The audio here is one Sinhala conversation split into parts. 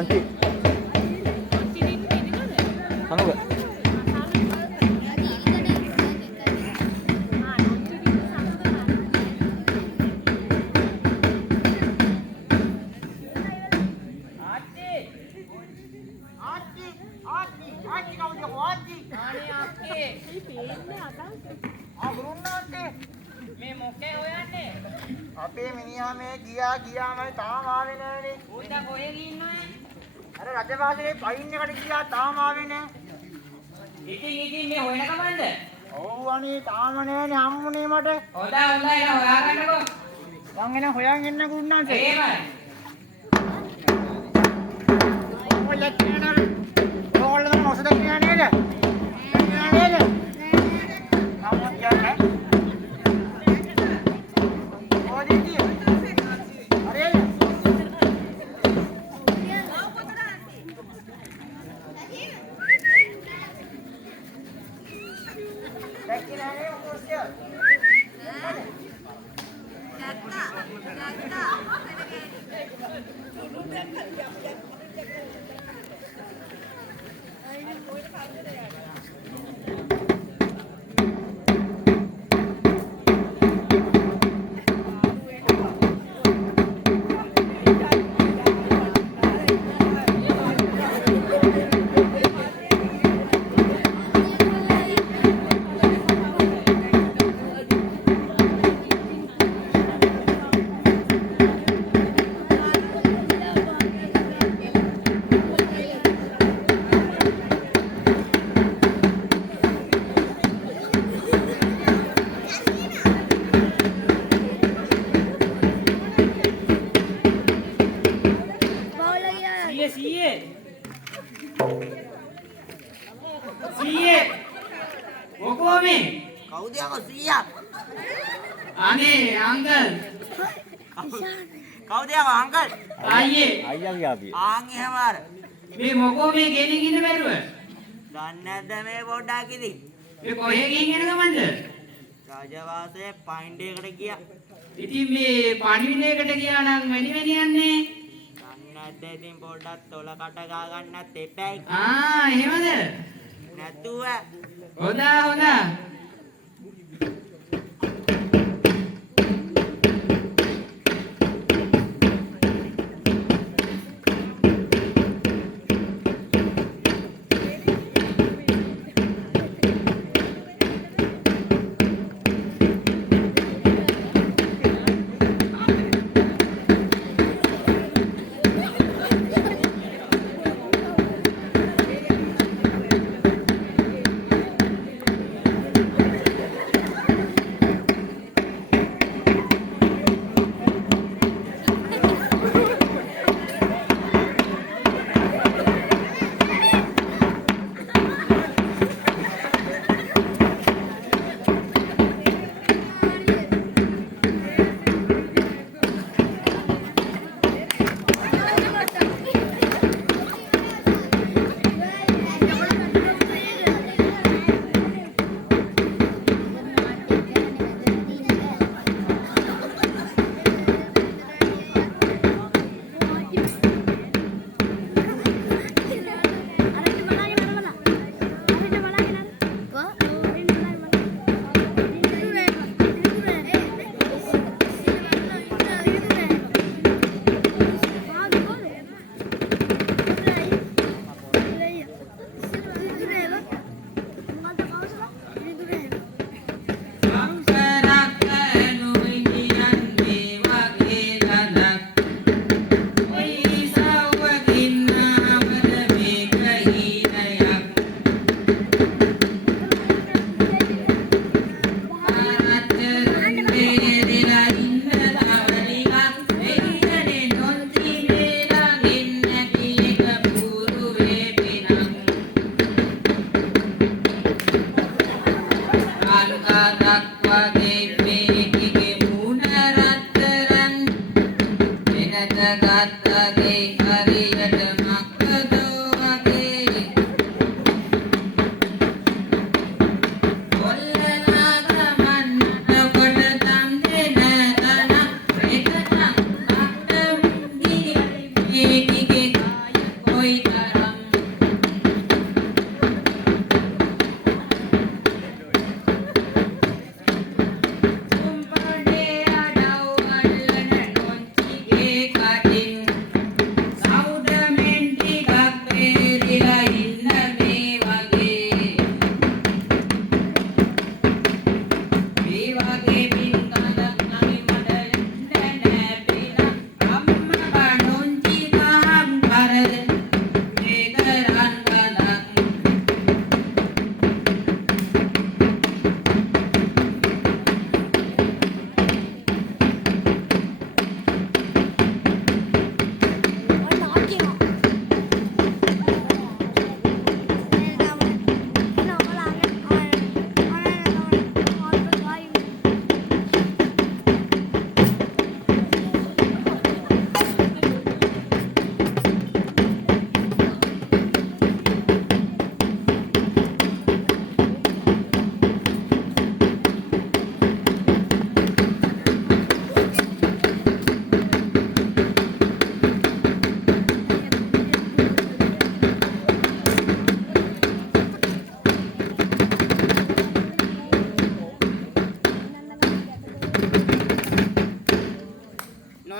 මොන්චි. අනුග. අපේ මිනිහා මේ ගියාම තාම ආවේ නැහැනේ. උන් දැන් කොහෙද ඉන්නවද? අර රජවාසලේ පයින් එකට ගියා තාම ආවේ නැහැ. ඉතින් මේ හොයන කමන්ද? ඔව් අනේ තාම නැහැනේ හම්බුනේ මට. හොඳයි එන හොයාගන්නකෝ. මං එන හොයන් එන්නකෝ උන්නාන්සේ. එහෙමයි. ඔය යන්නේ ඕගොල්ලෝ මොසද කියන්නේ නේද? නේද? නමුත් කියන්නේ අනේ අංකල් කවුද යාම අංකල්? අයියා ගියාපිය. ආන් එහෙම අර. මේ මොකෝ මේ ගෙනින් ඉන්න බැරුව? දන්නේ නැද්ද මේ පොඩ්ඩක් ඉතින්? මේ කොහෙ ගින් එන ගමන්ද? රාජවාසයේ පයින් එකට ගියා. ඉතින් මේ පණිවිඩයකට ගියා නම් වැඩි යන්නේ. දන්නේ නැද්ද ඉතින් පොඩ්ඩක් තොල කට ගා ගන්නත් එපැයි. එහෙමද? නැතුව. හොඳා.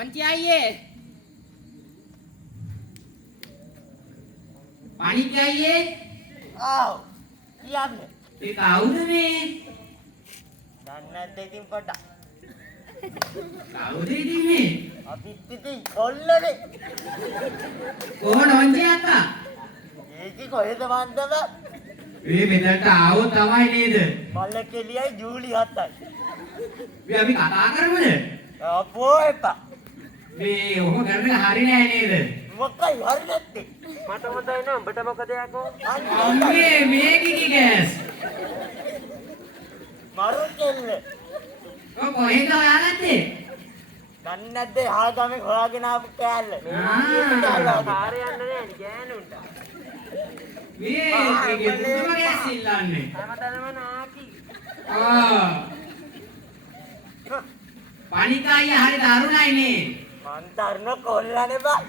නොන්චි අයියේ. පණිච්ච අයියේ. ආව්. කියන්නේ. ඒ කවුද මේ? දන්නේ නැද්ද ඉතින් පොඩ්ඩක්. කවුද ඉතින් මේ? අපිත් ඉතින් කොල්ලනේ. කොහොම නොන්චි අක්කා? ඒකි කොහෙද වන්දද? මේ මෙතනට ආවොත් තමයි නේද? බල්ල කෙලියයි ජූලි 7යි. මේ අපි කතා කරමුද? අපෝ එපා. මේ ඔහොම කරන එක හරි නෑ නේද? මොකයි හරි නැත්තේ? මට මතයි නෑ උඹට මොකද යකෝ? අම්මේ මේ කිකි ගෑස්. මරු කෙල්ල. ඔය කොහෙන්ද හොයාගත්තේ? දන්නේ නැද්ද ආගමේ හොයාගෙන ආපු කෑල්ල. කාරේ යන්න නෑ ගෑනුන්ට. මේ පුදුම ගෑස් ඉල්ලන්නේ. හැමතැනම නාකි. පණිකාය හරි දරුණයි නේ. මන් තරන කොල්ලනේ බා.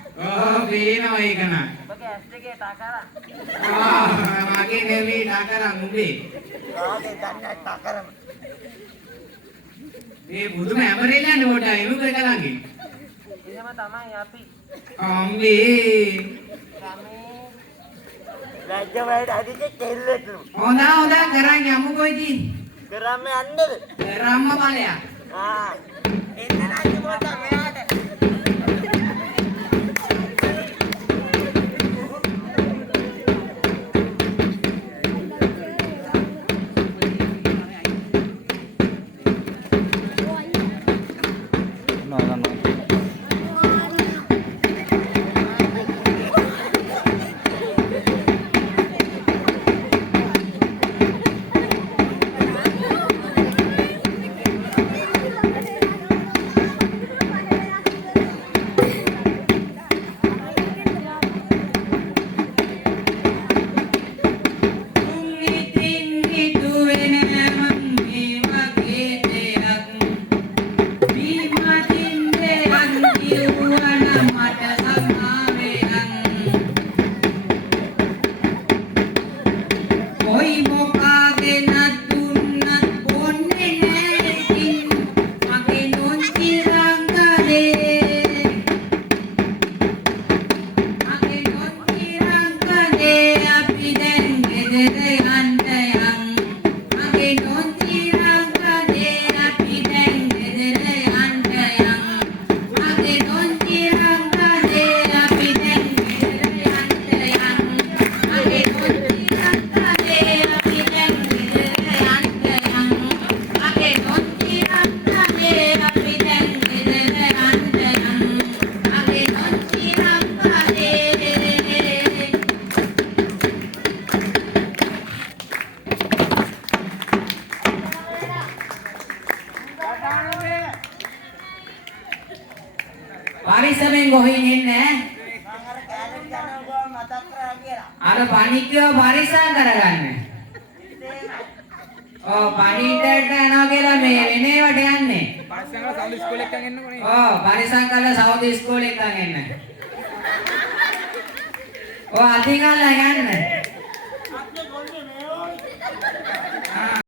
පේනවා ඒක නං. ඔබගේ ඇස් දෙකේ ටකරන්. මගේ නෙමෙයි ටකරන් උඹේ. ආගේ දන්නේ ටකරම. මේ පුදුම හැමරෙල්ලන්නේ පොඩ්ඩක් එමුක එක ළඟින්. එහෙම තමයි අපි. අම්මේ. රාජ්‍ය වලට අදිට කෙල්ලෙටලු. හොඳ කරන් යමුකෝ ඉතින්. කරාම යන්නද? කරාම බලයක්. එන්න රාජ්‍ය පොඩ්ඩක් මෙයාට. පරිස්සමෙන් ගොහින් එන්නේ. අර පණික්කව පරිස්සම් කරගන්න. පණිඩට යනවා කියලා මේ වෙනේවට යන්නේ. පරිස්සම් කරලා සෞන්දර්ය ඉස්කෝලේ එකෙන් එන්නකෝනේ. පරිස්සම් කරලා සෞන්දර්ය ඉස්කෝලේ එකෙන් එන්න. අතින් අල්ලන් යන්න.